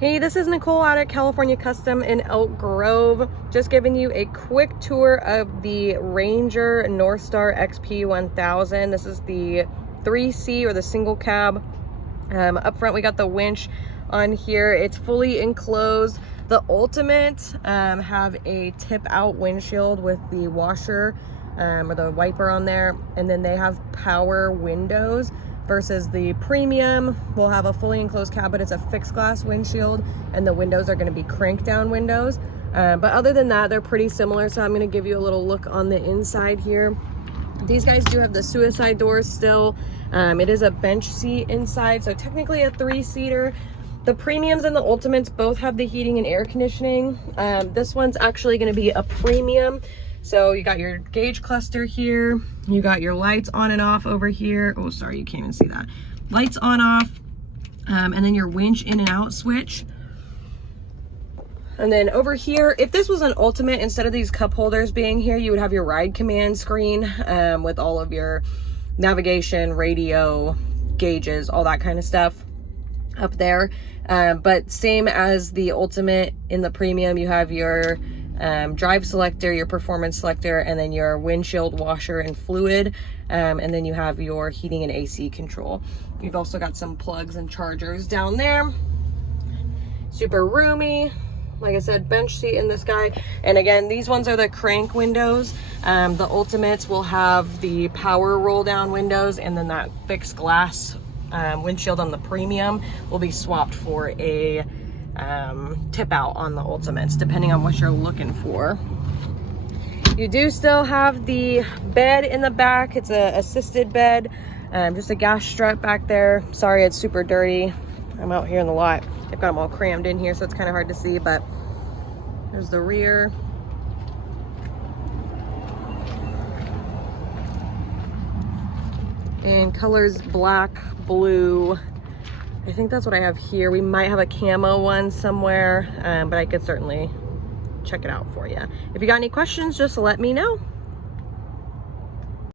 Hey, this is Nicole out at California Custom in Elk Grove. Just giving you a quick tour of the Ranger Northstar XP 1000. This is the 3C or the single cab. Up front we got the winch on here. It's fully enclosed. The Ultimate have a tip out windshield with the washer or the wiper on there, and then they have power windows, versus the Premium will have a fully enclosed cab, but it's a fixed glass windshield and the windows are going to be crank down windows. But other than that, they're pretty similar. So I'm going to give you a little look on the inside here. These guys do have the suicide doors still. It is a bench seat inside, so technically a 3-seater. The Premiums and the Ultimates both have the heating and air conditioning. This one's actually going to be a Premium. So you got your gauge cluster here. You got your lights on and off over here. Oh, sorry, you can't even see that. Lights on, off. And then your winch in and out switch. And then over here, if this was an Ultimate, instead of these cup holders being here, you would have your ride command screen with all of your navigation, radio, gauges, all that kind of stuff up there. But same as the Ultimate, in the Premium, you have your drive selector, your performance selector, and then your windshield washer and fluid, and then you have your heating and AC control. You've also got some plugs and chargers down there. Super roomy. Like I said, bench seat in this guy. And again, these ones are the crank windows. The Ultimates will have the power roll down windows, and then that fixed glass windshield on the Premium will be swapped for a tip out on the Ultimates, depending on what you're looking for. You do still have the bed in the back. It's a assisted bed, just a gas strap back there. Sorry, it's super dirty. I'm out here in the lot. I've got them all crammed in here, so it's kind of hard to see, but there's the rear. And colors black, blue. I think that's what I have here. We might have a camo one somewhere, but I could certainly check it out for you. If you got any questions, just let me know.